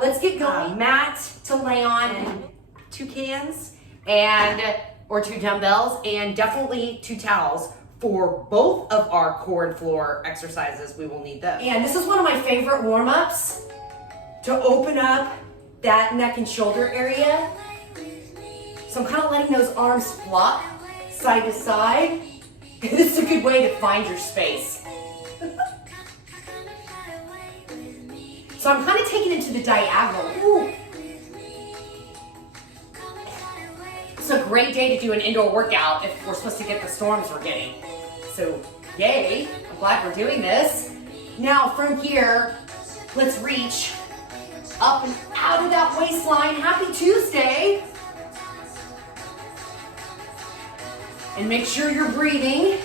let's get going. Mat to lay on, and 2 cans or 2 dumbbells, and definitely 2 towels. For both of our core and floor exercises, we will need them. And this is one of my favorite warm-ups to open up that neck and shoulder area. So I'm kind of letting those arms flop side to side. This is a good way to find your space. So I'm kind of taking it to the diagonal. Ooh. It's a great day to do an indoor workout if we're supposed to get the storms we're getting. So yay, I'm glad we're doing this. Now from here, let's reach up and out of that waistline. Happy Tuesday. And make sure you're breathing.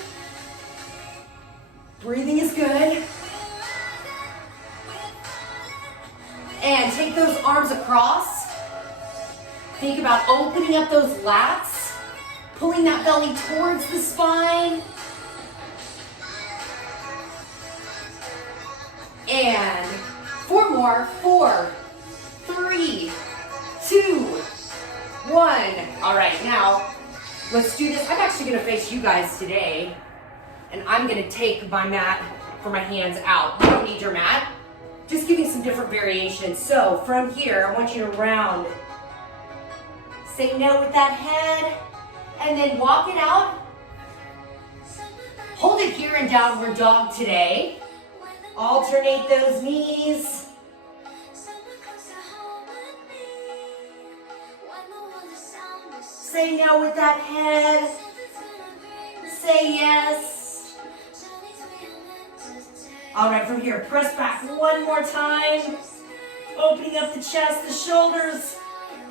Breathing is good. And take those arms across. Think about opening up those lats, pulling that belly towards the spine. And 4 more. 4, 3, 2, 1. All right, now let's do this. I'm actually gonna face you guys today, and I'm gonna take my mat for my hands out. You don't need your mat. Just giving some different variations. So from here, I want you to round. Say no with that head, and then walk it out. Hold it here in downward dog today. Alternate those knees. Say no with that head. Say yes. All right, from here, press back one more time. Opening up the chest, the shoulders,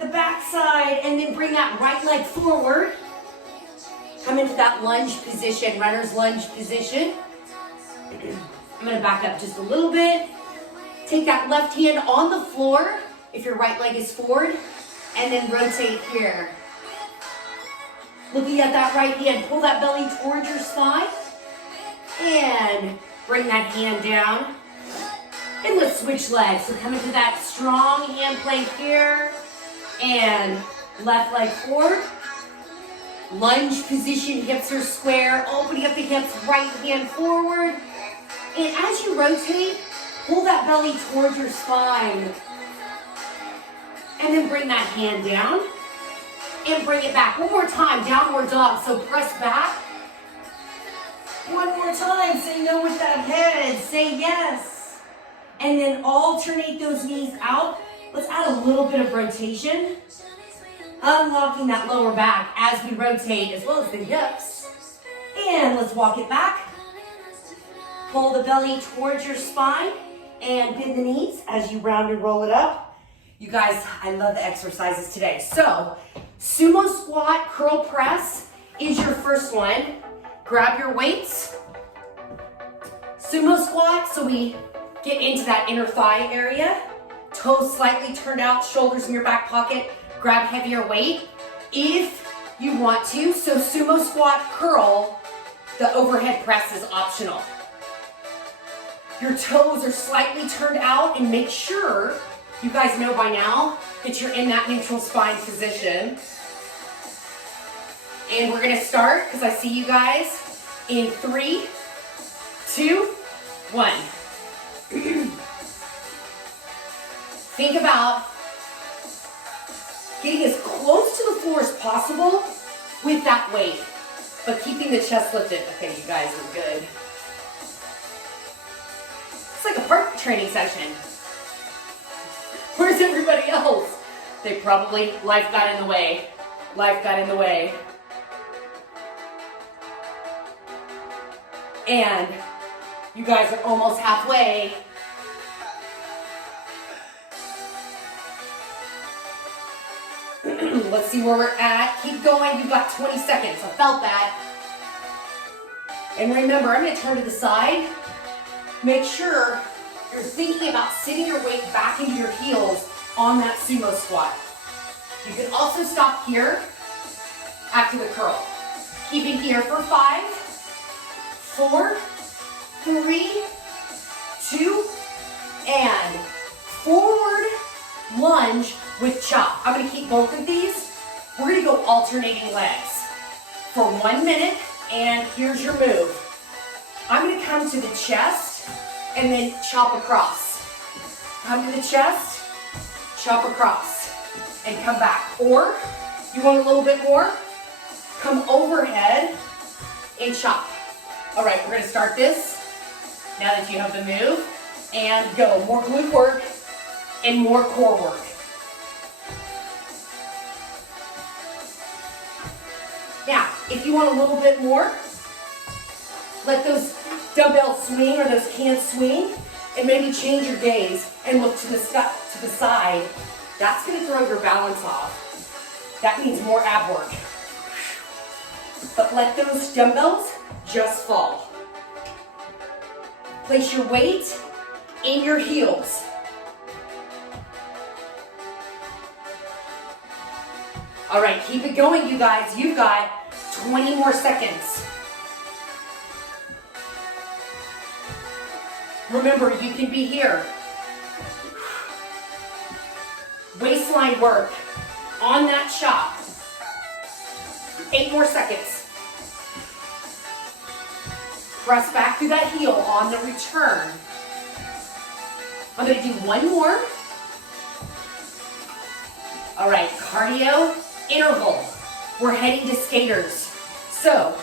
the back side, and then bring that right leg forward. Come into that lunge position, runner's lunge position. I'm gonna back up just a little bit. Take that left hand on the floor if your right leg is forward, and then rotate here. Looking at that right hand, pull that belly towards your spine, and bring that hand down. And let's switch legs. So come into that strong hand plank here, and left leg forward. Lunge position, hips are square, opening up the hips, right hand forward. And as you rotate, pull that belly towards your spine. And then bring that hand down. And bring it back. One more time, downward dog. So press back. One more time, say no with that head. Say yes. And then alternate those knees out. Let's add a little bit of rotation. Unlocking that lower back as we rotate, as well as the hips. And let's walk it back. Pull the belly towards your spine and bend the knees as you round and roll it up. You guys, I love the exercises today. So, Sumo Squat curl press is your first one. Grab your weights. Sumo Squat, so we get into that inner thigh area. Toes slightly turned out, shoulders in your back pocket. Grab heavier weight if you want to. So Sumo Squat curl, the overhead press is optional. Your toes are slightly turned out, and make sure, you guys know by now, that you're in that neutral spine position. And we're gonna start, because I see you guys, in 3, 2, 1. Think about getting as close to the floor as possible with that weight, but keeping the chest lifted. Okay, you guys are good. It's like a park training session. Where's everybody else? They probably, life got in the way. Life got in the way. And you guys are almost halfway. Let's see where we're at. Keep going. You've got 20 seconds. I felt that. And remember, I'm going to turn to the side. Make sure you're thinking about sitting your weight back into your heels on that sumo squat. You can also stop here after the curl. Keeping here for 5, 4, 3, 2, and forward lunge with chop. I'm gonna keep both of these. We're gonna go alternating legs for 1 minute, and here's your move. I'm gonna come to the chest and then chop across. Come to the chest, chop across, and come back. Or, you want a little bit more? Come overhead and chop. All right, we're gonna start this now that you have the move, and go. More glute work and more core work. Now, if you want a little bit more, let those dumbbells swing or those cans swing, and maybe change your gaze and look to the side. That's gonna throw your balance off. That means more ab work. But let those dumbbells just fall. Place your weight in your heels. All right, keep it going, you guys. You've got 20 more seconds. Remember, you can be here. Waistline work on that chop. 8 more seconds. Press back through that heel on the return. I'm gonna do one more. All right, cardio interval. We're heading to skaters. So,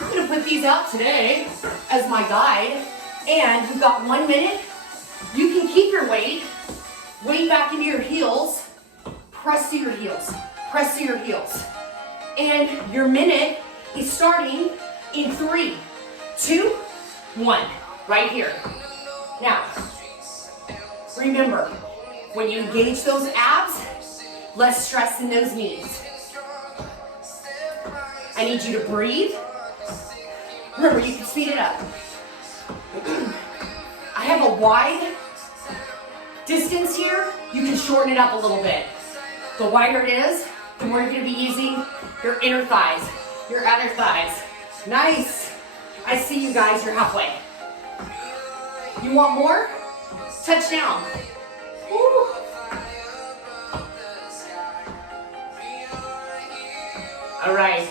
I'm gonna put these out today as my guide, and we've got 1 minute. You can keep your weight back into your heels, press to your heels, press to your heels. And your minute is starting in 3, 2, 1, right here. Now, remember, when you engage those abs, less stress in those knees. I need you to breathe. Remember, you can speed it up. I have a wide distance here. You can shorten it up a little bit. The wider it is, the more you're gonna be using your inner thighs, your outer thighs. Nice. I see you guys, you're halfway. You want more? Touch down. Woo. All right.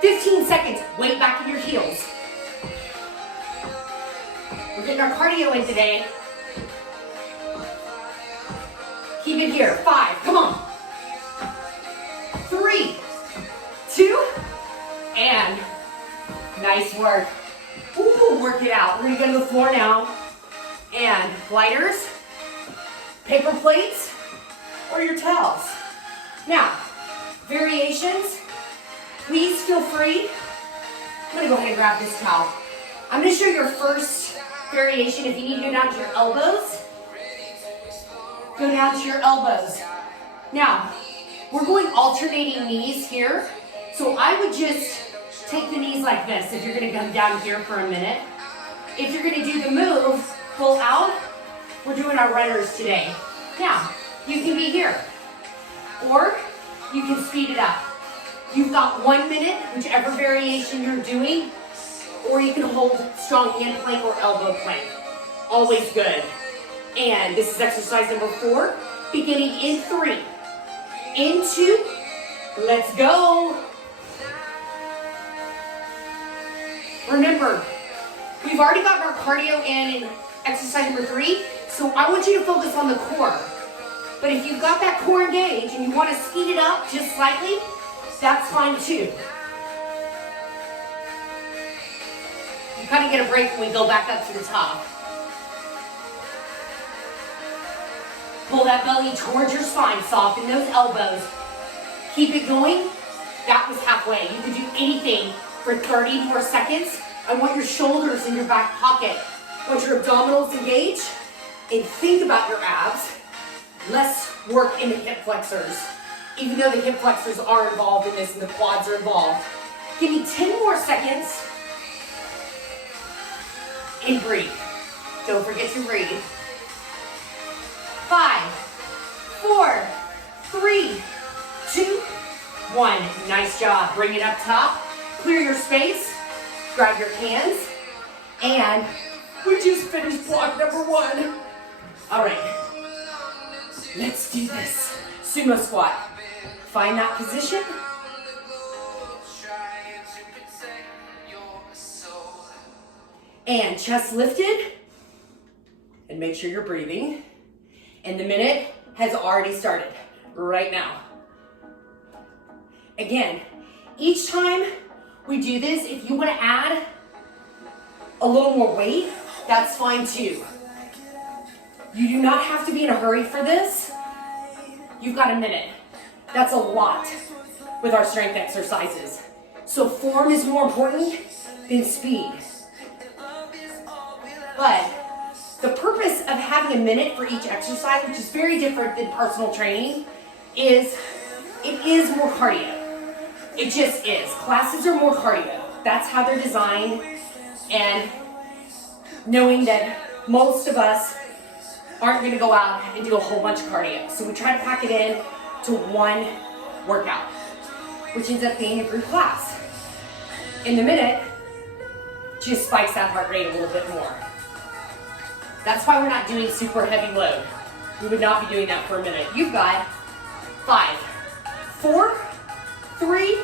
15 seconds, weight back in your heels. We're getting our cardio in today. Keep it here, 5, come on. 3, 2, and nice work. Ooh, work it out. We're gonna go to the floor now. And gliders, paper plates, or your towels. Now, variations, please feel free. I'm gonna go ahead and grab this towel. I'm gonna show your first variation. If you need to go down to your elbows, go down to your elbows. Now, we're going alternating knees here. So I would just take the knees like this if you're gonna come down here for a minute. If you're gonna do the move, pull out. We're doing our runners today. Now, you can be here, or you can speed it up. You've got 1 minute, whichever variation you're doing, or you can hold strong hand plank or elbow plank. Always good. And this is exercise number 4, beginning in 3. In 2, let's go. Remember, we've already gotten our cardio in exercise number 3, so I want you to focus on the core. But if you've got that core engaged and you want to speed it up just slightly, that's fine too. You kind of get a break when we go back up to the top. Pull that belly towards your spine, soften those elbows. Keep it going. That was halfway. You can do anything for 30 more seconds. I want your shoulders in your back pocket. I want your abdominals engaged. And think about your abs. Less work in the hip flexors. Even though the hip flexors are involved in this and the quads are involved. Give me 10 more seconds. And breathe. Don't forget to breathe. 5, 4, 3, 2, 1. Nice job. Bring it up top. Clear your space. Grab your hands. And we just finished block number 1. All right. Let's do this. Sumo squat. Find that position. And chest lifted. And make sure you're breathing. And the minute has already started right now. Again, each time we do this, if you want to add a little more weight, that's fine too. You do not have to be in a hurry for this. You've got a minute. That's a lot with our strength exercises. So form is more important than speed. But the purpose of having a minute for each exercise, which is very different than personal training, is it is more cardio. It just is. Classes are more cardio. That's how they're designed. And knowing that most of us aren't going to go out and do a whole bunch of cardio. So we try to pack it in to one workout, which ends up being a group class. In the minute, just spikes that heart rate a little bit more. That's why we're not doing super heavy load. We would not be doing that for a minute. You've got 5, 4, 3,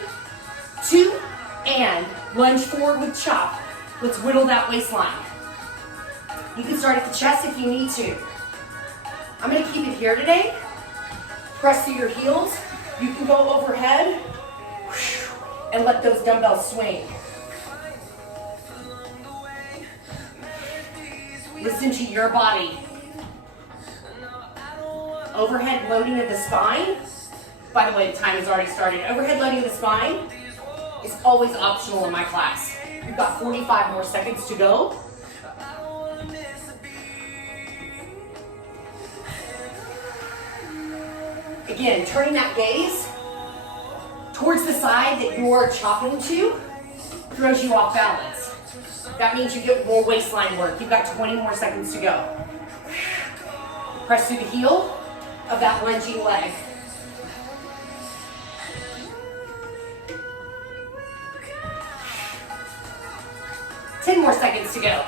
2, and lunge forward with chop. Let's whittle that waistline. You can start at the chest if you need to. I'm going to keep it here today. Press through your heels. You can go overhead and let those dumbbells swing. Listen to your body. Overhead loading of the spine. By the way, the time has already started. Overhead loading of the spine is always optional in my class. You've got 45 more seconds to go. Again, turning that gaze towards the side that you're chopping to throws you off balance. That means you get more waistline work. You've got 20 more seconds to go. Press through the heel of that lunging leg. Ten more seconds to go.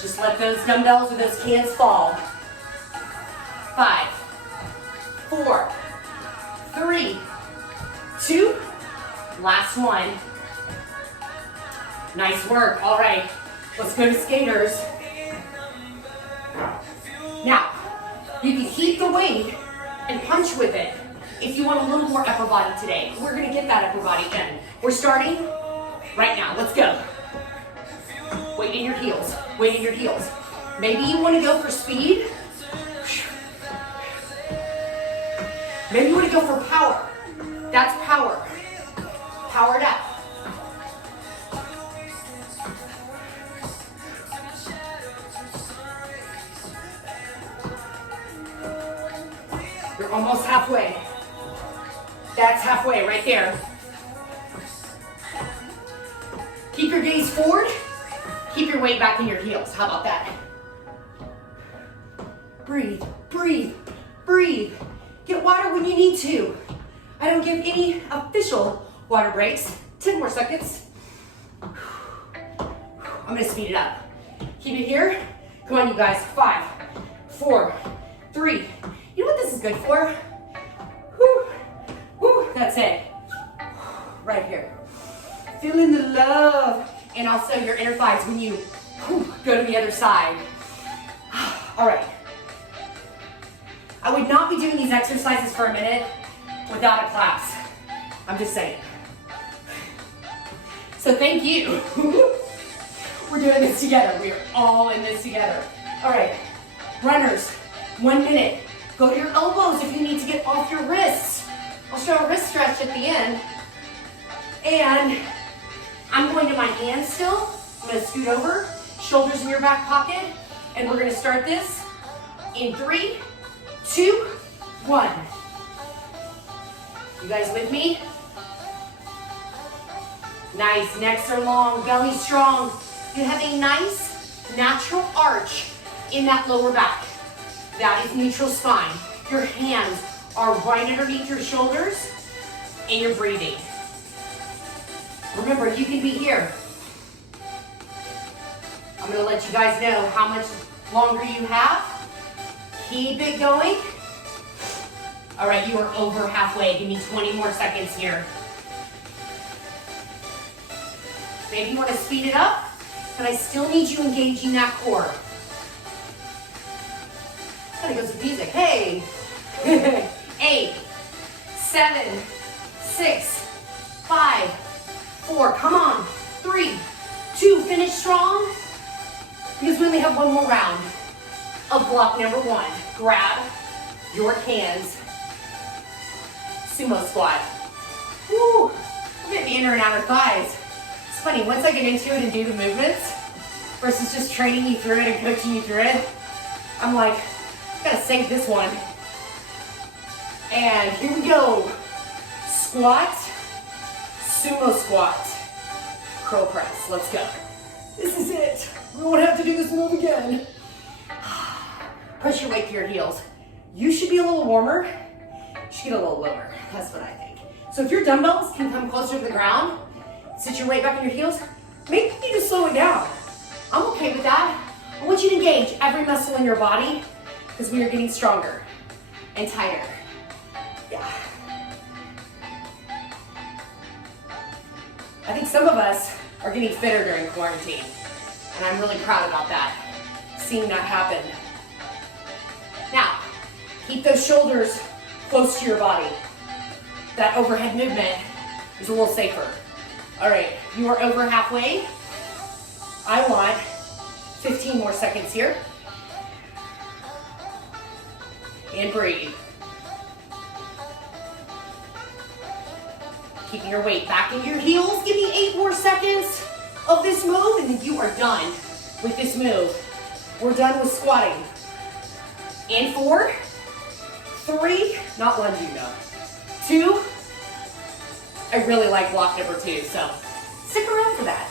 Just let those dumbbells or those cans fall. 5, 4, 3, 2, last one. Nice work. All right, let's go to skaters. Now, you can keep the weight and punch with it if you want a little more upper body today. We're gonna get that upper body in. We're starting right now. Let's go. Weight in your heels. Weight in your heels. Maybe you want to go for speed. Maybe you want to go for power. That's power. Power it up. You're almost halfway. That's halfway right there. Keep your gaze forward. Keep your weight back in your heels. How about that? Breathe, breathe, breathe. Get water when you need to. I don't give any official water breaks. 10 more seconds. I'm gonna speed it up. Keep it here. Come on, you guys. 5, 4, 3. You know what this is good for? Whew, whew, that's it. Right here. Feeling the love. And also your inner thighs when you go to the other side. All right. I would not be doing these exercises for a minute without a class. I'm just saying. So thank you. We're doing this together. We are all in this together. All right. Runners, 1 minute. Go to your elbows if you need to get off your wrists. I'll show a wrist stretch at the end. And I'm going to my hands still. I'm going to scoot over, shoulders in your back pocket, and we're going to start this in 3, 2, 1. You guys with me? Nice, necks are long, belly strong. You have a nice natural arch in that lower back. That is neutral spine. Your hands are right underneath your shoulders, and you're breathing. Remember, you can be here. I'm gonna let you guys know how much Longer you have. Keep it going. All right, you are over halfway. Give me 20 more seconds here. Maybe you want to speed it up, but I still need you engaging that core. Gotta go some music. Hey! 8, 7, 6, 5, 4. Come on. 3, 2. Finish strong. Because we only have one more round of block number 1. Grab your cans. Sumo squat. Woo! Look at the inner and outer thighs. It's funny, once I get into it and do the movements, versus just training you through it and coaching you through it, I'm like, I gotta save this one. And here we go. Squat, sumo squat, curl press. Let's go. This is it. We won't have to do this move again. Push your weight to your heels. You should be a little warmer. You should get a little lower. That's what I think. So if your dumbbells can come closer to the ground, sit your weight back in your heels, maybe you just slow it down. I'm okay with that. I want you to engage every muscle in your body because we are getting stronger and tighter. Yeah. I think some of us are getting fitter during quarantine, and I'm really proud about that, seeing that happen. Now, keep those shoulders close to your body. That overhead movement is a little safer. All right, you are over halfway. I want 15 more seconds here. And breathe. Keeping your weight back in your heels. Give me 8 more seconds of this move, and then you are done with this move. We're done with squatting. In 4, 3, not lunging though. 2, I really like block number 2, so stick around for that.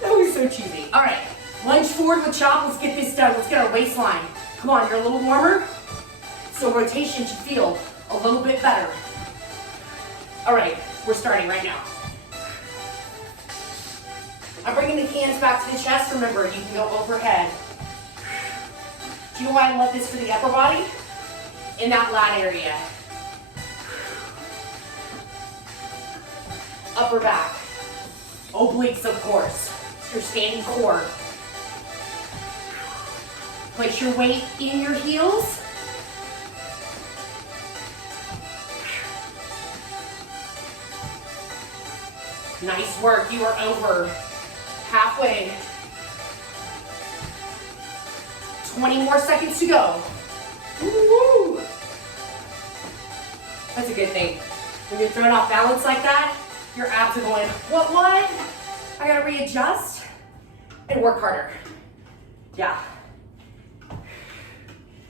That was so cheesy. All right, lunge forward with chop. Let's get this done. Let's get our waistline. Come on, you're a little warmer, so rotation should feel a little bit better. All right, we're starting right now. I'm bringing the hands back to the chest. Remember, you can go overhead. Do you know why I love this for the upper body? In that lat area. Upper back. Obliques, of course. It's your standing core. Place your weight in your heels. Nice work. You are over halfway. 20 more seconds to go. Woo-woo. That's a good thing. When you're thrown off balance like that, your abs are going, what? I gotta readjust and work harder. Yeah.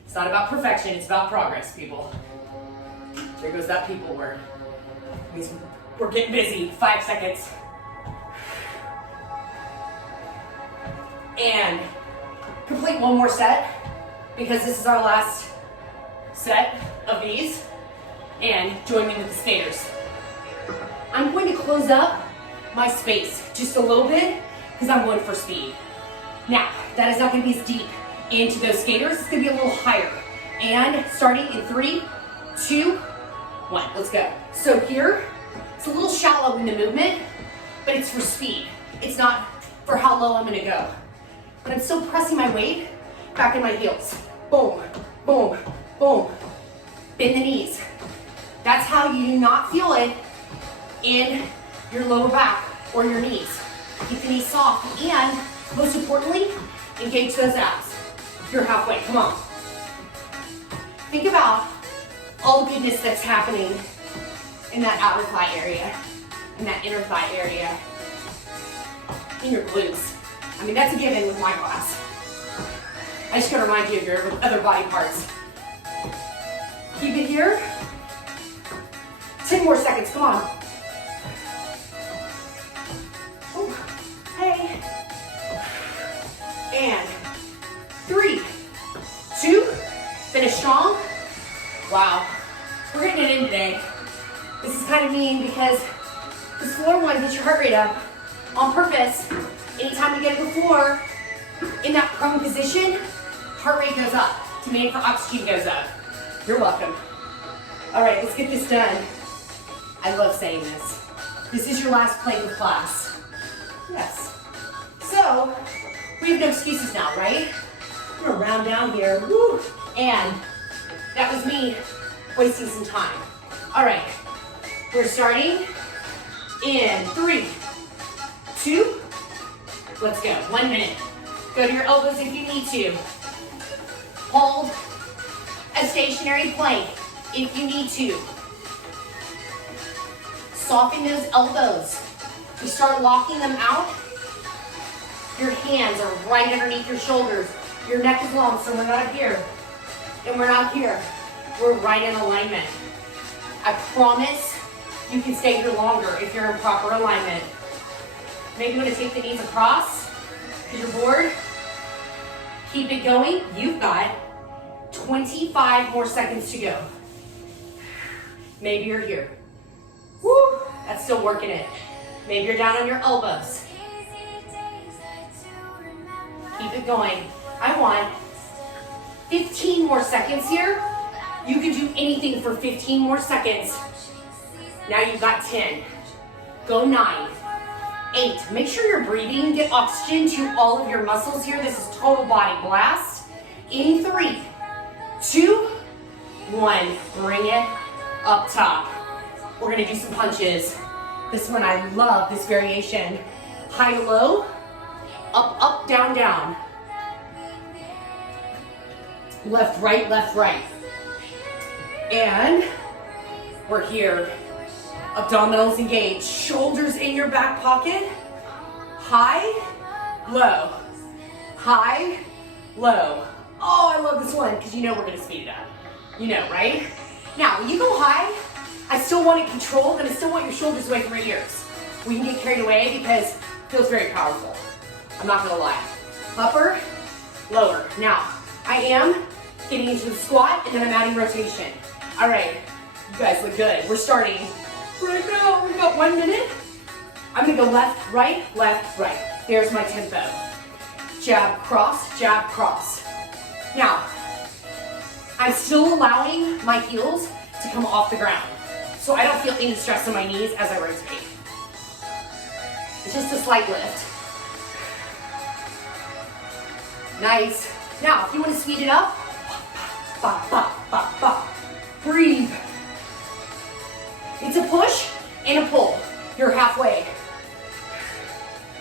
It's not about perfection, it's about progress, people. There goes that people word. It means we're getting busy. 5 seconds. And complete one more set, because this is our last set of these. And join me with the skaters. I'm going to close up my space just a little bit because I'm going for speed. Now, that is not going to be as deep into those skaters. It's going to be a little higher. And starting in 3, 2, 1. Let's go. So here, it's a little shallow in the movement, but it's for speed. It's not for how low I'm going to go. But I'm still pressing my weight back in my heels. Boom, boom, boom. Bend the knees. That's how you do not feel it in your lower back or your knees. Keep the knees soft and, most importantly, engage those abs. You're halfway, come on. Think about all the goodness that's happening in that outer thigh area, in that inner thigh area, in your glutes. I mean, that's a given with my class. I just gotta remind you of your other body parts. Keep it here. 10 more seconds, come on. Ooh. Hey. And 3, 2, finish strong. Wow, we're getting it in today. This is kind of mean because this floor one gets your heart rate up on purpose. Anytime we get to the floor, In that prone position, heart rate goes up. Demand for oxygen goes up. You're welcome. All right, let's get this done. I love saying this. This is your last plank of class. Yes. So, we have no excuses now, right? I'm gonna round down here. Woo. And that was me wasting some time. All right, we're starting in 3, 2, let's go. 1 minute. Go to your elbows if you need to. Hold a stationary plank if you need to. Soften those elbows. You start locking them out. Your hands are right underneath your shoulders. Your neck is long, so we're not here. And we're not here. We're right in alignment. I promise you can stay here longer if you're in proper alignment. Maybe you want to take the knees across because you're bored. Keep it going. You've got 25 more seconds to go. Maybe you're here. Woo, that's still working it. Maybe you're down on your elbows. Keep it going. I want 15 more seconds here. You can do anything for 15 more seconds. Now you've got 10. Go 9, 8. Make sure you're breathing. Get oxygen to all of your muscles here. This is total body blast. In 3, 2, 1. Bring it up top. We're gonna do some punches. This one, I love this variation. High, low, up, up, down, down. Left, right, left, right. And we're here. Abdominals engaged. Shoulders in your back pocket. High, low. High, low. Oh, I love this one because you know we're going to speed it up. You know, right? Now, when you go high, I still want it controlled and I still want your shoulders away from your ears. We can get carried away because it feels very powerful. I'm not going to lie. Upper, lower. Now, I am getting into the squat and then I'm adding rotation. All right, you guys look good. We're starting right now. We've got 1 minute. I'm gonna go left, right, left, right. There's my tempo. Jab, cross, jab, cross. Now, I'm still allowing my heels to come off the ground. So I don't feel any stress in my knees as I rotate. It's just a slight lift. Nice. Now, if you want to speed it up, ba, ba, ba, ba. Breathe. It's a push and a pull. You're halfway.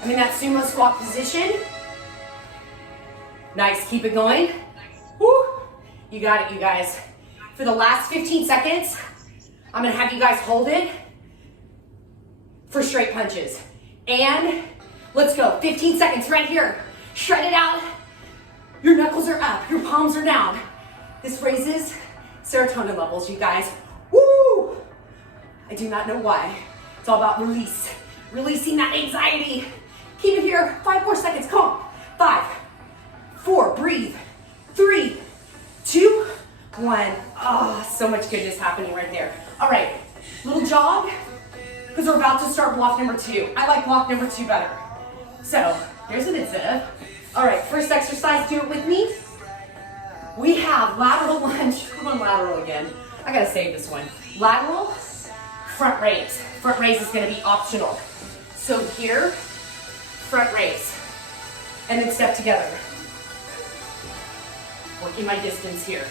I'm in that sumo squat position. Nice, keep it going. Woo. You got it, you guys. For the last 15 seconds, I'm gonna have you guys hold it for straight punches. And let's go, 15 seconds right here. Shred it out. Your knuckles are up, your palms are down. This raises serotonin levels, you guys. Woo! I do not know why. It's all about release. Releasing that anxiety. Keep it here, 5 more seconds, come on. 5, 4, breathe. 3, 2, 1. Oh, so much goodness happening right there. All right, little jog, because we're about to start block number 2. I like block number 2 better. So, there's an incentive. All right, first exercise, do it with me. We have lateral lunge. Come on, lateral again. I gotta save this one. Lateral, front raise. Front raise is gonna be optional. So here, front raise. And then step together. Working my distance here.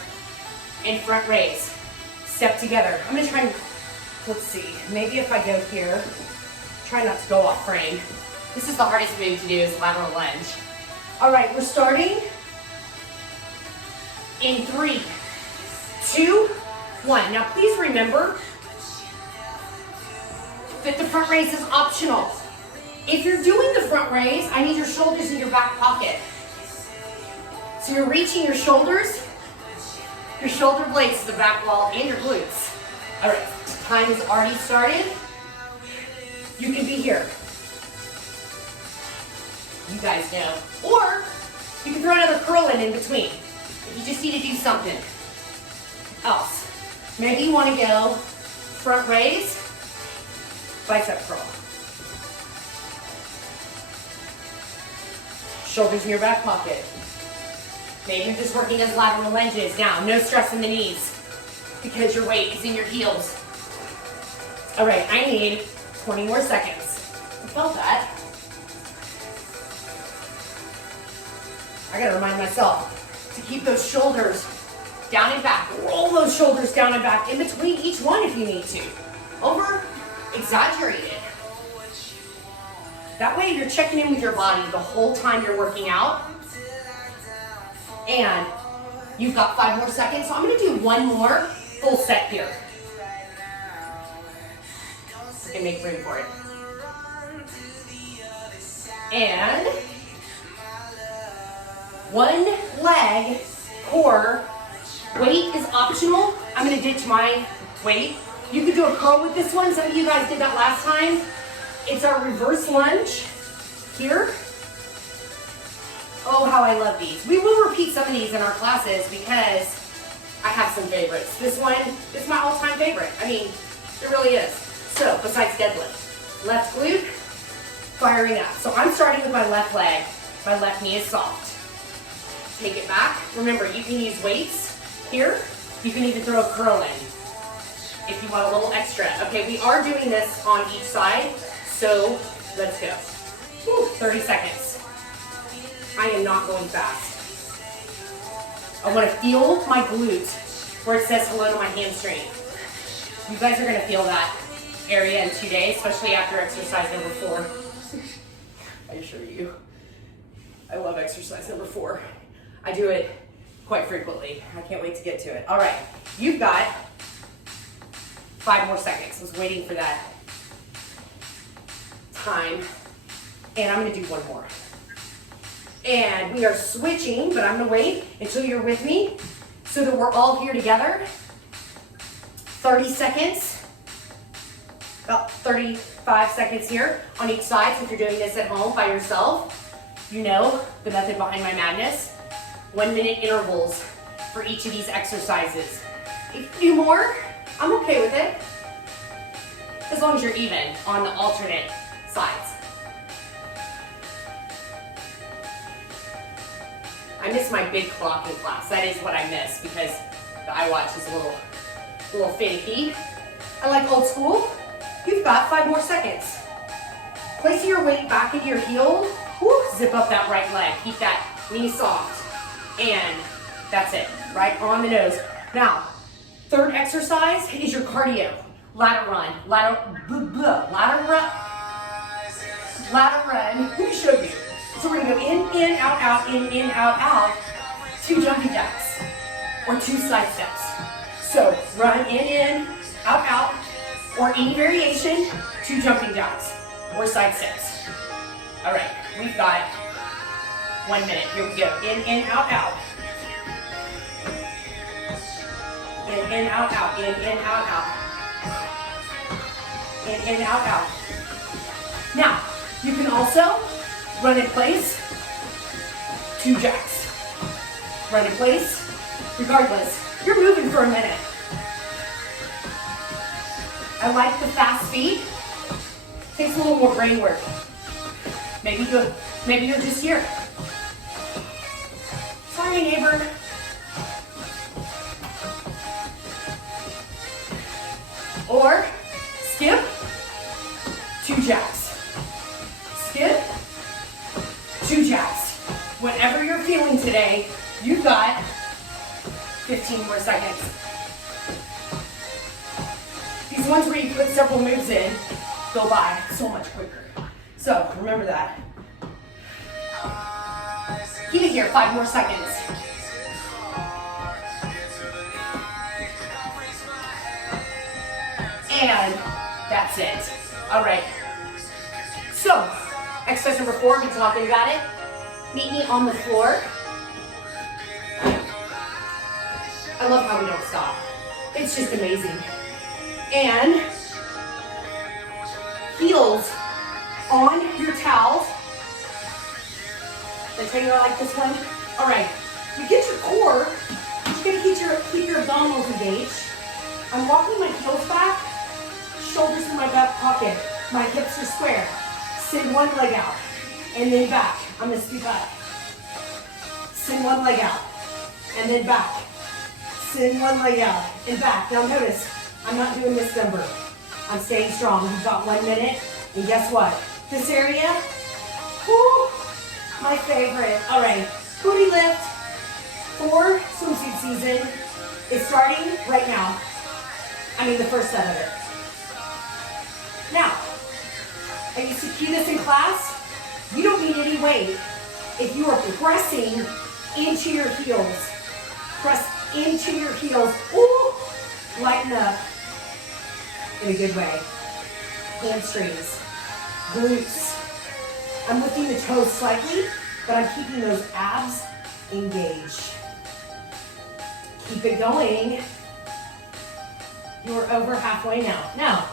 And front raise. Step together. I'm gonna try and, let's see, maybe if I go here, try not to go off frame. This is the hardest move to do is lateral lunge. All right, we're starting in 3, 2, 1. Now please remember that the front raise is optional. If you're doing the front raise, I need your shoulders in your back pocket. So you're reaching your shoulders, your shoulder blades to the back wall, and your glutes. All right, time has already started. You can be here. You guys know. Or you can throw another curl in between. If you just need to do something else. Maybe you want to go front raise, bicep curl. Shoulders in your back pocket. Maybe you're just working as lateral lunges. Now, no stress in the knees because your weight is in your heels. All right, I need 20 more seconds. I felt that. I gotta remind myself to keep those shoulders down and back. Roll those shoulders down and back in between each one if you need to. Over exaggerated. That way you're checking in with your body the whole time you're working out. And you've got 5 more seconds, so I'm gonna do one more full set here. And make room for it. And one leg core. Weight is optional. I'm gonna ditch my weight. You could do a curl with this one. Some of you guys did that last time. It's our reverse lunge here. Oh, how I love these. We will repeat some of these in our classes because I have some favorites. This one is my all-time favorite. I mean, it really is. So, besides deadlift, left glute, firing up. So I'm starting with my left leg. My left knee is soft. Take it back. Remember, you can use weights here. You can even throw a curl in if you want a little extra. Okay, we are doing this on each side, so let's go. Whew, 30 seconds. I am not going fast. I want to feel my glute where it says hello to my hamstring. You guys are going to feel that area in 2 days, especially after exercise number 4. I assure you. I love exercise number 4. I do it quite frequently. I can't wait to get to it. All right, you've got 5 more seconds. I was waiting for that time. And I'm gonna do one more. And we are switching, but I'm gonna wait until you're with me so that we're all here together. 30 seconds, about 35 seconds here on each side. So if you're doing this at home by yourself, you know the method behind my madness. 1 minute intervals for each of these exercises. If you do more, I'm okay with it. As long as you're even on the alternate sides. I miss my big clock in class. That is what I miss because the iWatch is a little finicky. I like old school. You've got 5 more seconds. Placing your weight back into your heel. Whoo, zip up that right leg. Keep that knee soft. And that's it, right on the nose. Now, third exercise is your cardio. Ladder run, ladder run. Let me show you. So we're gonna go in, out, out, in, out, out. 2 jumping jacks or 2 side steps. So run in, out, or any variation, 2 jumping jacks or side steps. All right, we've got 1 minute. Here we go. In, out, out. In, out, out. In, out, out. In, out, out. Now, you can also run in place, 2 jacks. Run in place, regardless. You're moving for a minute. I like the fast speed. Takes a little more brain work. Maybe you're just here. Sorry, neighbor. Or skip, 2 jacks. Skip, 2 jacks. Whatever you're feeling today, you've got 15 more seconds. These ones where you put several moves in go by so much quicker. So remember that. Keep it here, 5 more seconds. And that's it. All right. So, exercise number 4, we've been talking about it. Meet me on the floor. I love how we don't stop. It's just amazing. And heels on your towels. Did I tell you I like this one? All right, you get your core. You're gonna keep your abdominals engaged. I'm walking my heels back, shoulders in my back pocket. My hips are square. Send one leg out, and then back. I'm gonna scoop up. Send one leg out, and then back. Send one leg out, and back. Now notice, I'm not doing this number. I'm staying strong. You've got 1 minute, and guess what? This area, whoo, my favorite. All right, booty lift for swimsuit season is starting right now. I mean, the first set of it. Now, I used to cue this in class. You don't need any weight. If you are pressing into your heels, press into your heels. Ooh, lighten up in a good way. Hamstrings, glutes. I'm lifting the toes slightly, but I'm keeping those abs engaged. Keep it going. You're over halfway now. Now,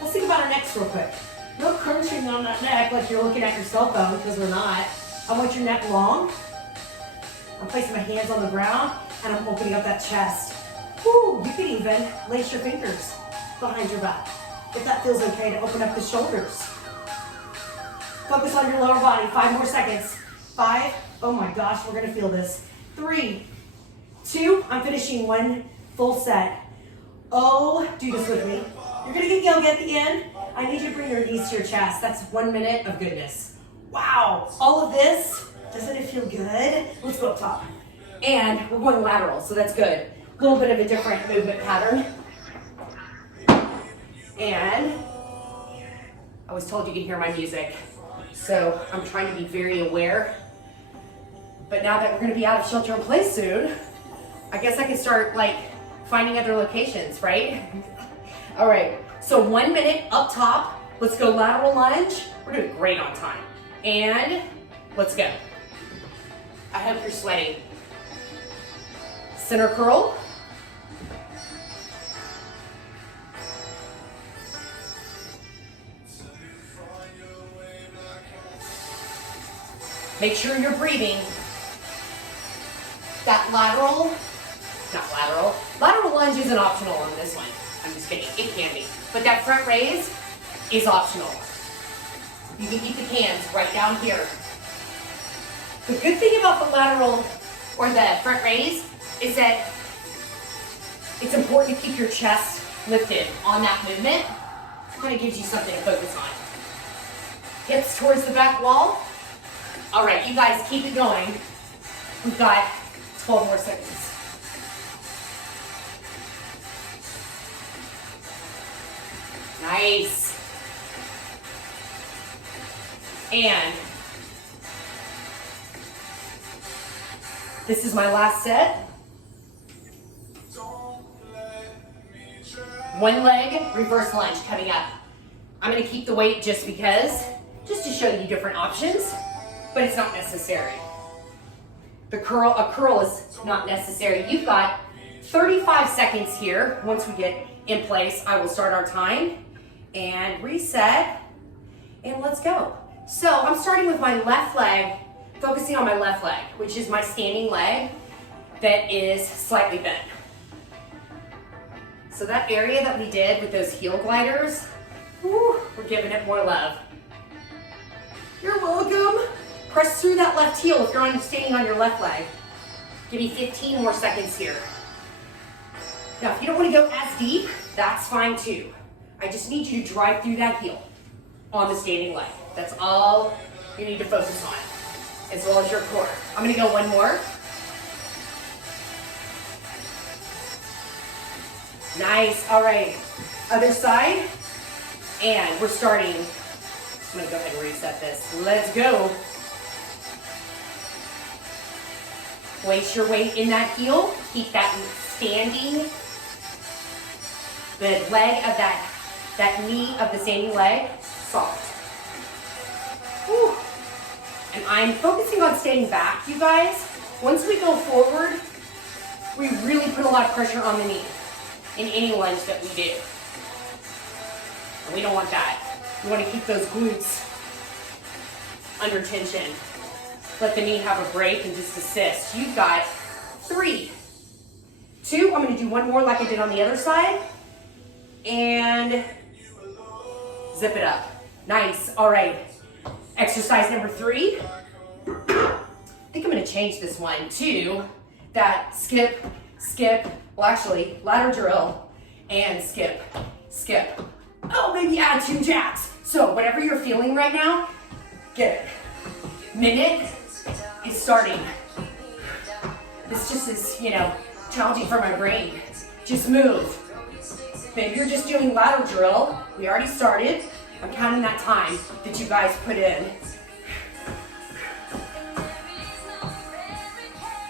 let's think about our necks real quick. No crunching on that neck like you're looking at your cell phone, because we're not. I want your neck long. I'm placing my hands on the ground, and I'm opening up that chest. Woo, you can even lace your fingers behind your back, if that feels okay, to open up the shoulders. Focus on your lower body. 5 more seconds. 5. Oh my gosh, we're gonna feel this. 3, 2. I'm finishing 1 full set. Oh, do this with me. You're gonna get yoga at the end. I need you to bring your knees to your chest. That's 1 minute of goodness. Wow, all of this, doesn't it feel good? Let's go up top. And we're going lateral, so that's good. A little bit of a different movement pattern. And I was told you can hear my music, so I'm trying to be very aware. But now that we're gonna be out of shelter in place soon, I guess I can start like finding other locations, right? All right, so 1 minute up top. Let's go lateral lunge. We're doing great on time. And let's go. I hope you're sweating. Center curl. Make sure you're breathing. That lateral lunge isn't optional on this one. I'm just kidding, it can be. But that front raise is optional. You can keep the hands right down here. The good thing about the lateral or the front raise is that it's important to keep your chest lifted on that movement. It kind of gives you something to focus on. Hips towards the back wall. All right, you guys keep it going. We've got 12 more seconds. Nice. And this is my last set. 1 leg, reverse lunge coming up. I'm gonna keep the weight just to show you different options, but it's not necessary. A curl is not necessary. You've got 35 seconds here. Once we get in place, I will start our time and reset, and let's go. So I'm starting with my left leg, focusing on my left leg, which is my standing leg that is slightly bent. So that area that we did with those heel gliders, whew, we're giving it more love. You're welcome. Press through that left heel if you're standing on your left leg. Give me 15 more seconds here. Now, if you don't want to go as deep, that's fine too. I just need you to drive through that heel on the standing leg. That's all you need to focus on, as well as your core. I'm gonna go 1 more. Nice, all right. Other side, and we're starting. I'm gonna go ahead and reset this. Let's go. Place your weight in that heel. Keep that standing. The leg of that knee of the standing leg soft. Whew. And I'm focusing on staying back, you guys. Once we go forward, we really put a lot of pressure on the knee in any lunge that we do. And we don't want that. We want to keep those glutes under tension. Let the knee have a break and just assist. You've got 3, 2. I'm going to do 1 more like I did on the other side. And zip it up. Nice. All right. Exercise number 3. I think I'm going to gonna change this one to that skip, skip, well actually, ladder drill and skip, skip. Oh, maybe add 2 jacks. So whatever you're feeling right now, get it. Minute is starting. This just is, you know, challenging for my brain. Just move. Maybe you're just doing ladder drill. We already started. I'm counting that time that you guys put in.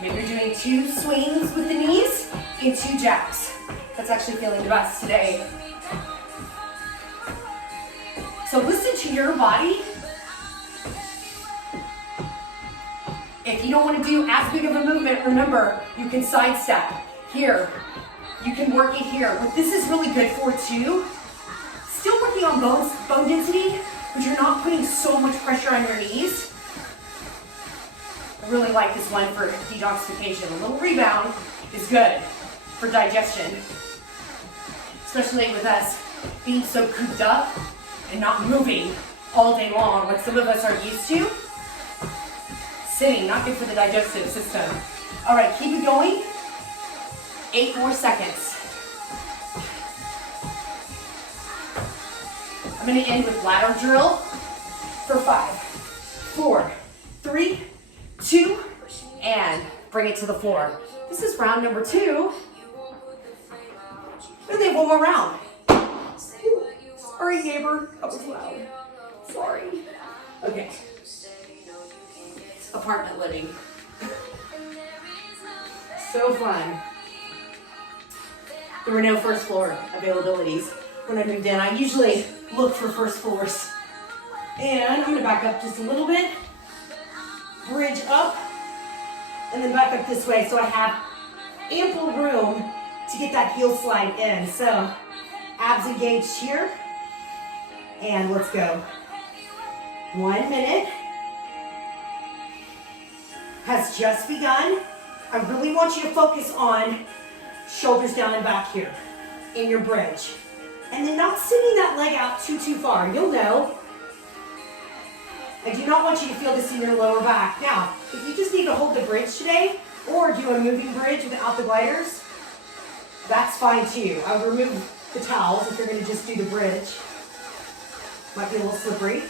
Maybe you're doing 2 swings with the knees and 2 jacks. That's actually feeling the best today. So listen to your body. If you don't want to do as big of a movement, remember, you can sidestep here. You can work it here. What this is really good for too, still working on bone density, but you're not putting so much pressure on your knees. I really like this one for detoxification. A little rebound is good for digestion, especially with us being so cooped up and not moving all day long like some of us are used to. Sitting, not good for the digestive system. All right, keep it going. 8 more seconds. I'm gonna end with ladder drill for 5, 4, 3, 2, and bring it to the floor. This is round number 2. And then one more round. Ooh, sorry, neighbor, that was loud. Sorry. Okay. Apartment living. So fun. There were no first floor availabilities when I moved in. I usually look for first floors. And I'm gonna back up just a little bit, bridge up, and then back up this way so I have ample room to get that heel slide in. So abs engaged here, and let's go. 1 minute has just begun. I really want you to focus on shoulders down and back here in your bridge. And then not sending that leg out too far. You'll know. I do not want you to feel this in your lower back. Now, if you just need to hold the bridge today or do a moving bridge without the gliders, that's fine too. I would remove the towels if you're gonna just do the bridge. Might be a little slippery.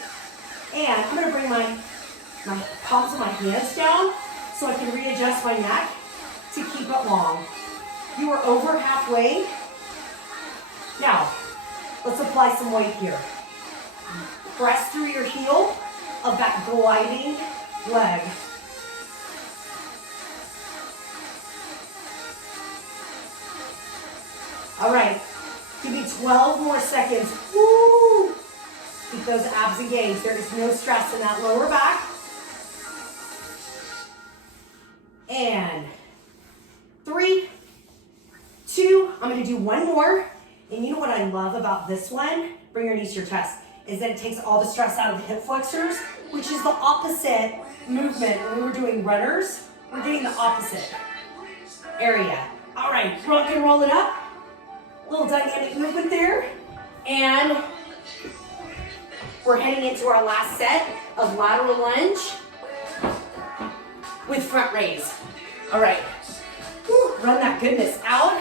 And I'm gonna bring my palms of my hands down so I can readjust my neck to keep it long. You are over halfway. Now, let's apply some weight here. Press through your heel of that gliding leg. All right, give me 12 more seconds. Woo! Keep those abs engaged. There is no stress in that lower back. And 3, 2, I'm gonna do one more. And you know what I love about this one? Bring your knees to your chest. Is that it takes all the stress out of the hip flexors, which is the opposite movement. When we were doing runners, we're doing the opposite area. All right, rock and roll it up. A little dynamic movement there. And we're heading into our last set of lateral lunge with front raise. All right, whew, run that goodness out.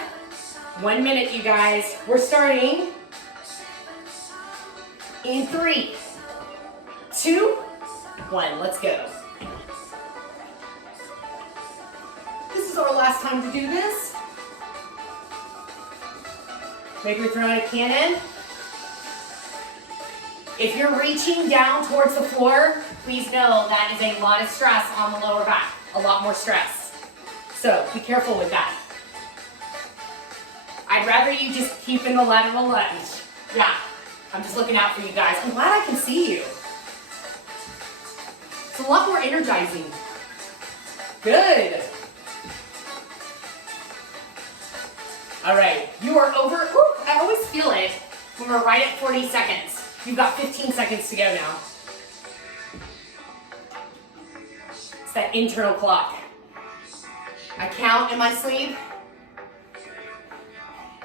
1 minute, you guys. We're starting in 3, 2, 1. Let's go. This is our last time to do this. Maybe you're throwing a cannon. If you're reaching down towards the floor, please know that is a lot of stress on the lower back. A lot more stress. So be careful with that. I'd rather you just keep in the lateral lunge. Yeah, I'm just looking out for you guys. I'm glad I can see you. It's a lot more energizing. Good. All right, you are over. Whew, I always feel it when we're right at 40 seconds. You've got 15 seconds to go now. It's that internal clock. I count in my sleep,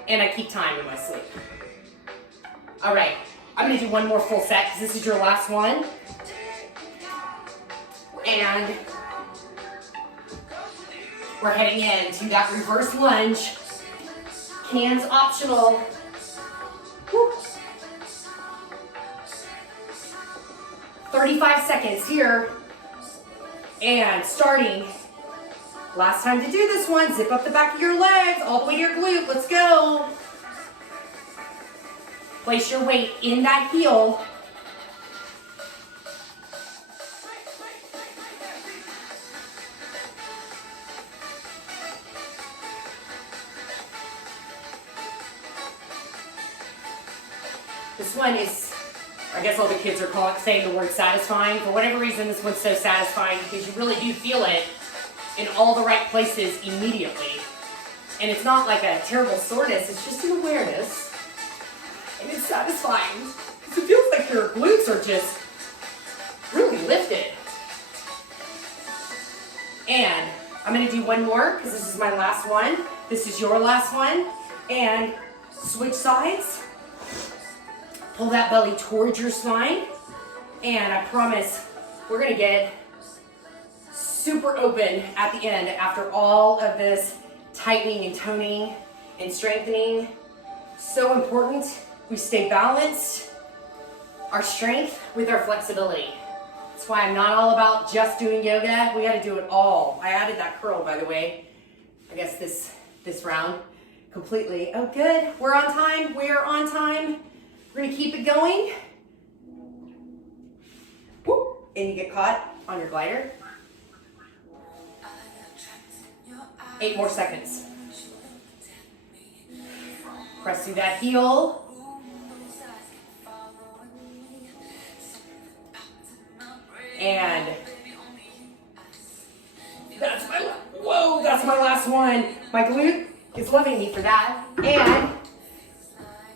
and I keep time in my sleep. All right, I'm gonna do one more full set because this is your last one. And We're heading into that reverse lunge. Hands optional. Woo. 35 seconds here. And starting. Last time to do this one, zip up the back of your legs, all the way to your glute. Let's go. Place your weight in that heel. This one is, I guess all the kids are saying the word satisfying. For whatever reason, this one's so satisfying because you really do feel it in all the right places immediately. And it's not like a terrible soreness, it's just an awareness. And it's satisfying. Because it feels like your glutes are just really lifted. And I'm gonna do one more because this is my last one. This is your last one. And switch sides. Pull that belly towards your spine. And I promise we're gonna get super open at the end after all of this tightening and toning and strengthening. So important we stay balanced, our strength with our flexibility. That's why I'm not all about just doing yoga. We gotta do it all. I added that curl, by the way, I guess this round completely. Oh, good, we're on time, we're on time. We're gonna keep it going. Whoop, and you get caught on your glider. 8 more seconds. Press through that heel. And that's my last one. My glute is loving me for that. And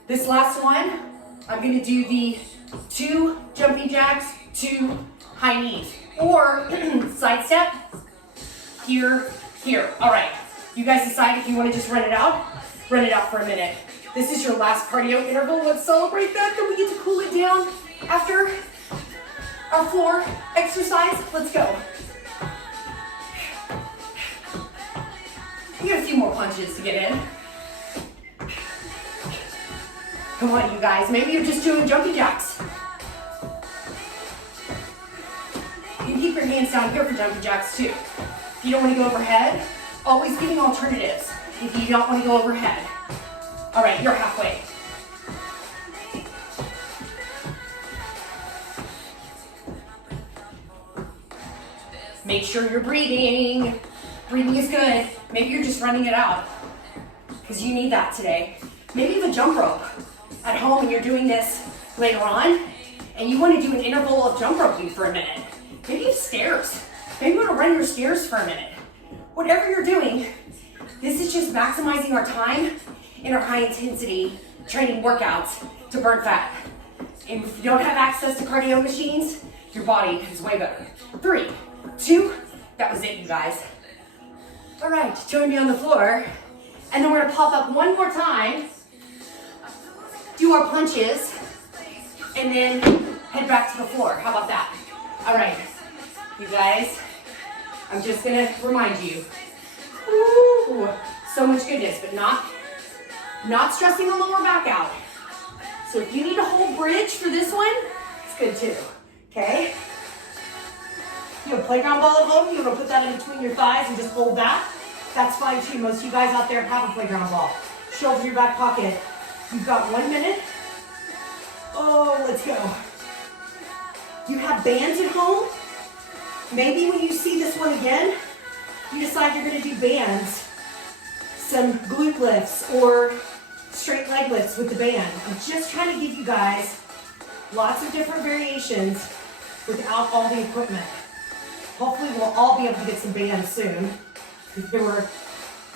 this last one, I'm gonna do the 2 jumping jacks, 2 high knees, or side step, here. All right, you guys decide if you want to just run it out for a minute. This is your last cardio interval. Let's celebrate that. Then we get to cool it down after our floor exercise. Let's go. We got a few more punches to get in. Come on, you guys. Maybe you're just doing jumping jacks. You can keep your hands down here for jumping jacks too. If you don't want to go overhead, always giving alternatives if you don't want to go overhead. All right, you're halfway. Make sure you're breathing. Breathing is good. Maybe you're just running it out because you need that today. Maybe you have a jump rope at home and you're doing this later on and you want to do an interval of jump roping for a minute. Maybe you have stairs. Maybe you want to run your stairs for a minute. Whatever you're doing, this is just maximizing our time in our high intensity training workouts to burn fat. And if you don't have access to cardio machines, your body is way better. 3, 2, that was it, you guys. All right, join me on the floor. And then we're gonna pop up one more time, do our punches, and then head back to the floor. How about that? All right, you guys, I'm just gonna remind you, ooh, so much goodness, but not stressing the lower back out. So if you need a whole bridge for this one, it's good too, okay? You have a playground ball at home, you want to put that in between your thighs and just hold that? That's fine too. Most of you guys out there have a playground ball. Shoulder to your back pocket. You've got 1 minute. Oh, let's go. You have bands at home? Maybe when you see this one again, you decide you're gonna do bands. Some glute lifts or straight leg lifts with the band. I'm just trying to give you guys lots of different variations without all the equipment. Hopefully we'll all be able to get some bands soon. They were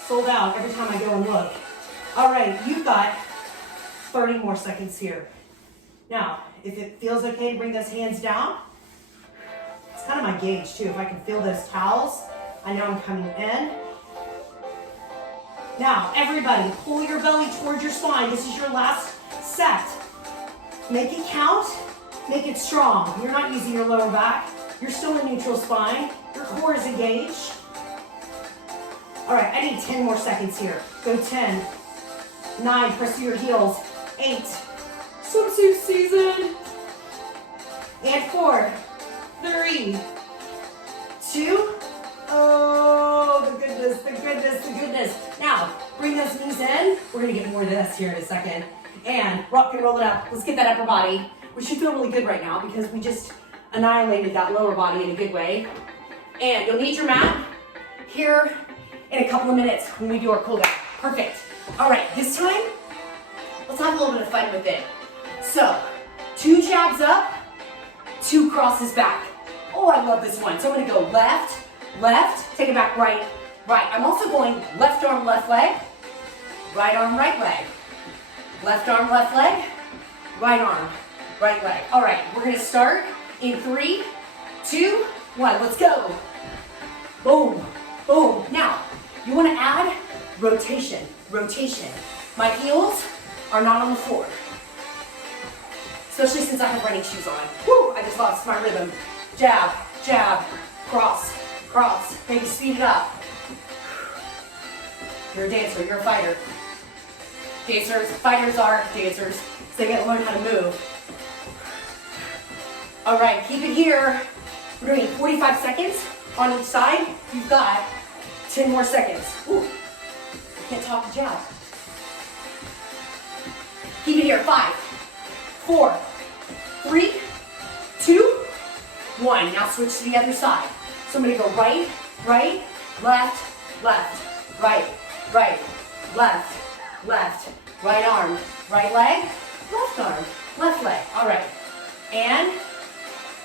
sold out every time I go and look. All right, you've got 30 more seconds here. Now, if it feels okay to bring those hands down, it's kind of my gauge too. If I can feel those towels, I know I'm coming in. Now, everybody, pull your belly towards your spine. This is your last set. Make it count, make it strong. You're not using your lower back. You're still in neutral spine. Your core is engaged. All right, I need 10 more seconds here. Go 10, 9, press through your heels, 8, swimsuit season, and 4, 3, 2, oh, the goodness, the goodness, the goodness. Now, bring those knees in. We're gonna get more of this here in a second. And rock and roll it up. Let's get that upper body. We should feel really good right now because we just annihilated that lower body in a good way. And you'll need your mat here in a couple of minutes when we do our cool down. Perfect. All right, this time, let's have a little bit of fun with it. So, 2 jabs up, 2 crosses back. Oh, I love this one. So I'm gonna go left, left, take it back, right, right. I'm also going left arm, left leg, right arm, right leg. Left arm, left leg, right arm, right leg. All right, we're gonna start in 3, 2, 1. Let's go. Boom, boom. Now, you wanna add rotation, rotation. My heels are not on the floor, especially since I have running shoes on. Woo, I just lost my rhythm. Jab, jab, cross, cross. Maybe speed it up. You're a dancer, you're a fighter. Dancers, fighters are dancers, so they gotta learn how to move. All right, keep it here. We're doing 45 seconds on each side. You've got 10 more seconds. Ooh, I can't talk to jab. Keep it here, 5, 4, 3, 2, 1. Now switch to the other side. So I'm gonna go right, right, left, left, right, right, left, left, right arm, right leg, left arm, left leg. All right, and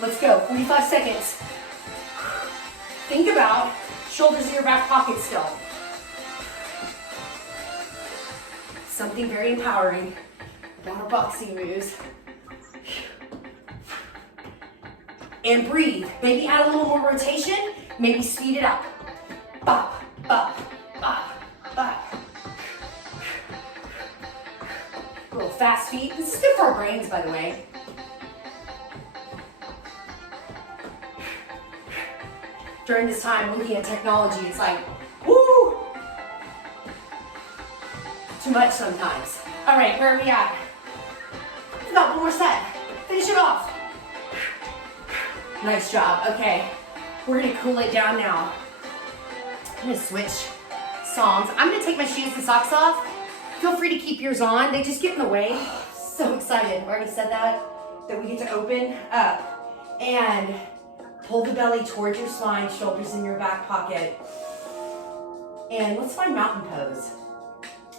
let's go, 45 seconds. Think about shoulders in your back pocket still. Something very empowering about our boxing moves. And breathe. Maybe add a little more rotation, maybe speed it up. Bop, bop, bop, bop. A little fast feet. This is good for our brains, by the way. During this time, looking at technology, it's like, woo! Too much sometimes. All right, where are we at? We've got one more set. Finish it off. Nice job. Okay, we're gonna cool it down now. I'm gonna switch songs. I'm gonna take my shoes and socks off. Feel free to keep yours on. They just get in the way. So excited. I already said that we get to open up and pull the belly towards your spine, shoulders in your back pocket. And let's find mountain pose.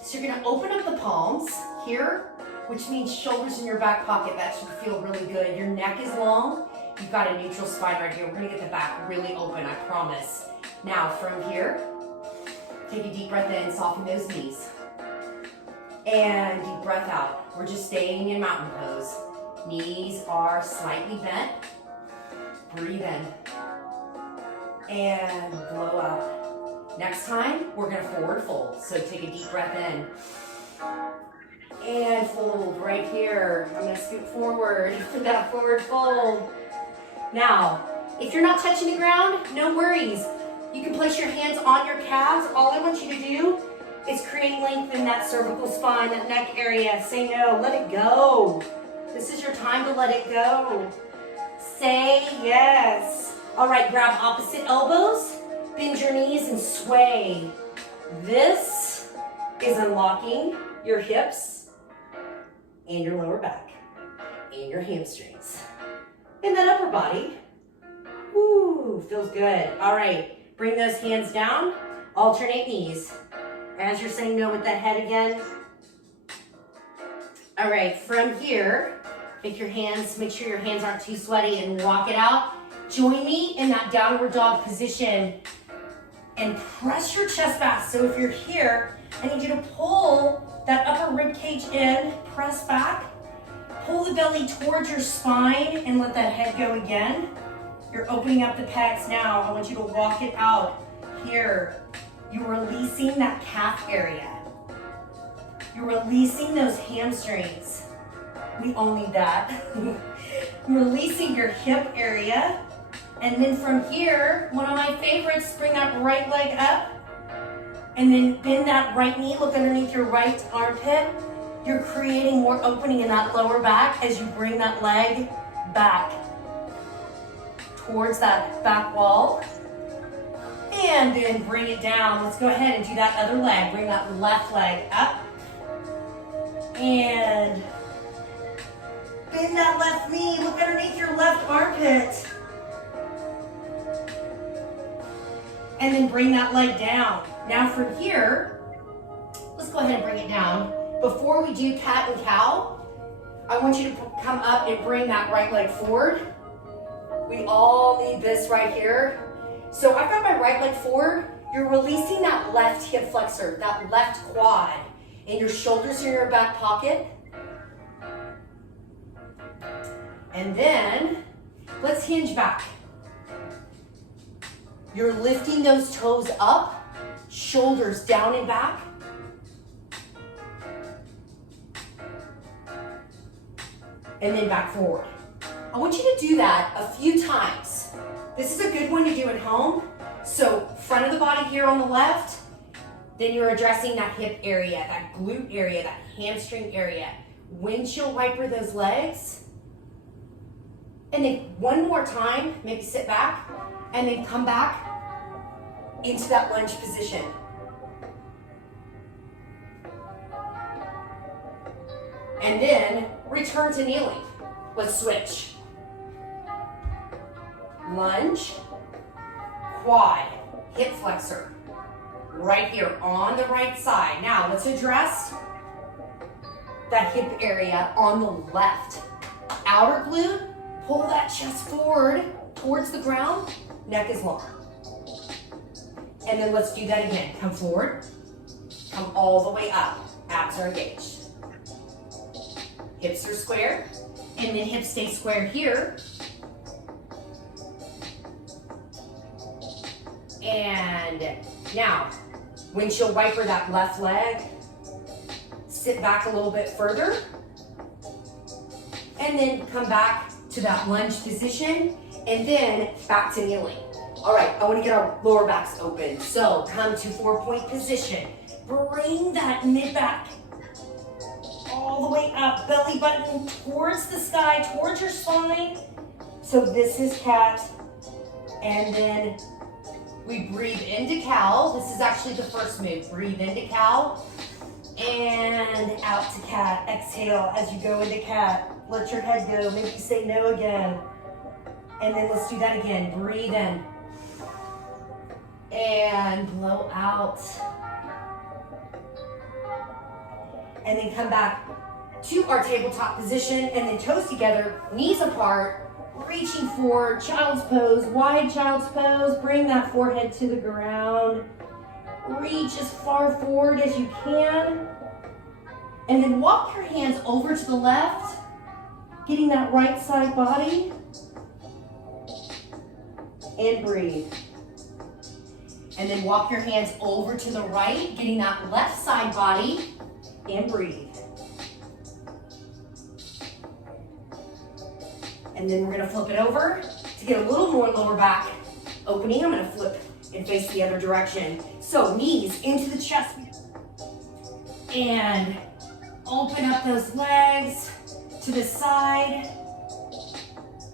So you're gonna open up the palms here, which means shoulders in your back pocket. That should feel really good. Your neck is long. You've got a neutral spine right here. We're gonna get the back really open, I promise. Now from here, take a deep breath in, soften those knees. And deep breath out. We're just staying in mountain pose. Knees are slightly bent. Breathe in. And blow out. Next time, we're gonna forward fold. So take a deep breath in. And fold right here. I'm gonna scoot forward for that forward fold. Now, if you're not touching the ground, no worries. You can place your hands on your calves. All I want you to do is create length in that cervical spine, that neck area. Say no, let it go. This is your time to let it go. Say yes. All right, grab opposite elbows, bend your knees and sway. This is unlocking your hips and your lower back and your hamstrings. And that upper body, woo, feels good. All right, bring those hands down, alternate knees. As you're saying no with that head again. All right, from here, make sure your hands aren't too sweaty and walk it out. Join me in that downward dog position and press your chest back. So if you're here, I need you to pull that upper rib cage in, press back, pull the belly towards your spine and let that head go again. You're opening up the pecs now. I want you to walk it out here. You're releasing that calf area. You're releasing those hamstrings. We all need that. Releasing your hip area. And then from here, one of my favorites, bring that right leg up. And then bend that right knee, look underneath your right armpit. You're creating more opening in that lower back as you bring that leg back towards that back wall. And then bring it down. Let's go ahead and do that other leg. Bring that left leg up. And bend that left knee, look underneath your left armpit. And then bring that leg down. Now from here, let's go ahead and bring it down. Before we do cat and cow, I want you to come up and bring that right leg forward. We all need this right here. So I've got my right leg forward. You're releasing that left hip flexor, that left quad, and your shoulders are in your back pocket. And then let's hinge back. You're lifting those toes up, shoulders down and back. And then back forward. I want you to do that a few times. This is a good one to do at home. So front of the body here on the left, then you're addressing that hip area, that glute area, that hamstring area. Windshield wiper those legs. And then one more time, maybe sit back, and then come back into that lunge position. And then return to kneeling. Let's switch. Lunge, quad, hip flexor. Right here on the right side. Now let's address that hip area on the left. Outer glute, pull that chest forward towards the ground, neck is long. And then let's do that again. Come forward, come all the way up. Abs are engaged. Hips are square, and then hips stay square here. And now, windshield wiper that left leg. Sit back a little bit further. And then come back to that lunge position, and then back to kneeling. All right, I want to get our lower backs open. So come to 4-point position. Bring that mid back all the way up, belly button towards the sky, towards your spine. So this is cat, and then we breathe into cow. This is actually the first move. Breathe into cow and out to cat. Exhale as you go into cat. Let your head go. Maybe say no again. And then let's do that again. Breathe in. And blow out. And then come back to our tabletop position, and then toes together, knees apart, reaching forward, child's pose, wide child's pose. Bring that forehead to the ground. Reach as far forward as you can. And then walk your hands over to the left, getting that right side body. And breathe. And then walk your hands over to the right, getting that left side body. And breathe. And then we're gonna flip it over to get a little more lower back opening. I'm gonna flip and face the other direction. So knees into the chest. And open up those legs to the side.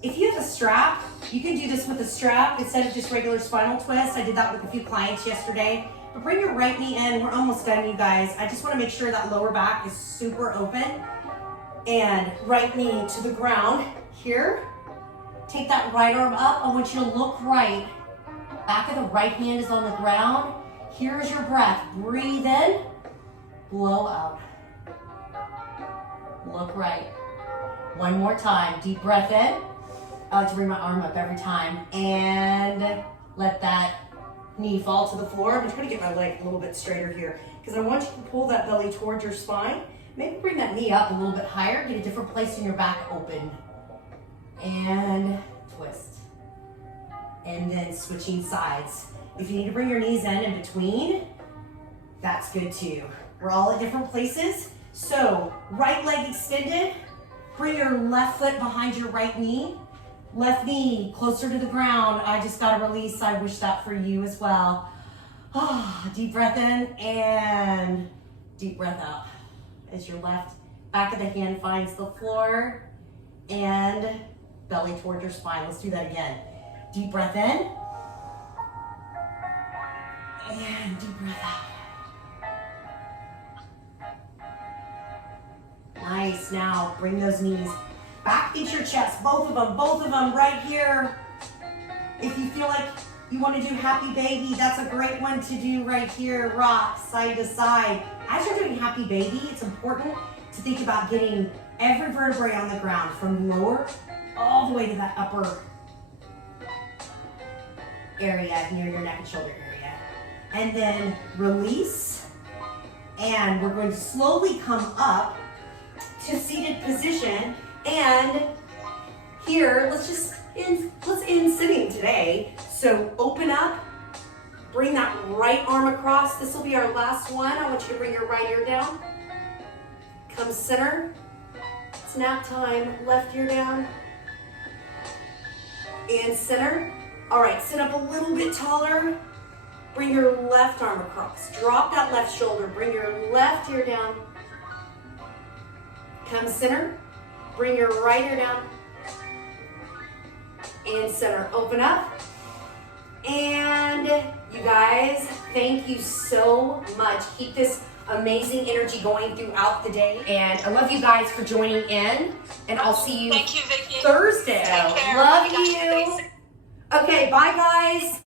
If you have a strap, you can do this with a strap instead of just regular spinal twist. I did that with a few clients yesterday. But bring your right knee in. We're almost done, you guys. I just want to make sure that lower back is super open. And right knee to the ground here. Take that right arm up. I want you to look right. Back of the right hand is on the ground. Here's your breath. Breathe in. Blow out. Look right. One more time. Deep breath in. I like to bring my arm up every time. And let that knee fall to the floor. I'm trying to get my leg a little bit straighter here because I want you to pull that belly towards your spine. Maybe bring that knee up a little bit higher. Get a different place in your back open. And twist. And then switching sides. If you need to bring your knees in between, that's good too. We're all at different places. So right leg extended. Bring your left foot behind your right knee. Left knee closer to the ground. I just got a release. I wish that for you as well. Deep breath in and deep breath out. As your left back of the hand finds the floor and belly toward your spine. Let's do that again. Deep breath in and deep breath out. Nice. Now bring those knees back into your chest. Both of them right here. If you feel like you want to do happy baby, that's a great one to do right here. Rock side to side. As you're doing happy baby, it's important to think about getting every vertebrae on the ground from lower all the way to that upper area near your neck and shoulder area. And then release. And we're going to slowly come up to seated position. And here, let's end sitting today. So open up, bring that right arm across. This will be our last one. I want you to bring your right ear down. Come center. It's nap time. Left ear down. And center. All right, sit up a little bit taller. Bring your left arm across. Drop that left shoulder. Bring your left ear down. Come center. Bring your right ear down. And center. Open up. And you guys, thank you so much. Keep this amazing energy going throughout the day. And I love you guys for joining in. And I'll see you, Thank you, Vickie. Thursday. Take care. Love You you. guys. Okay, bye guys.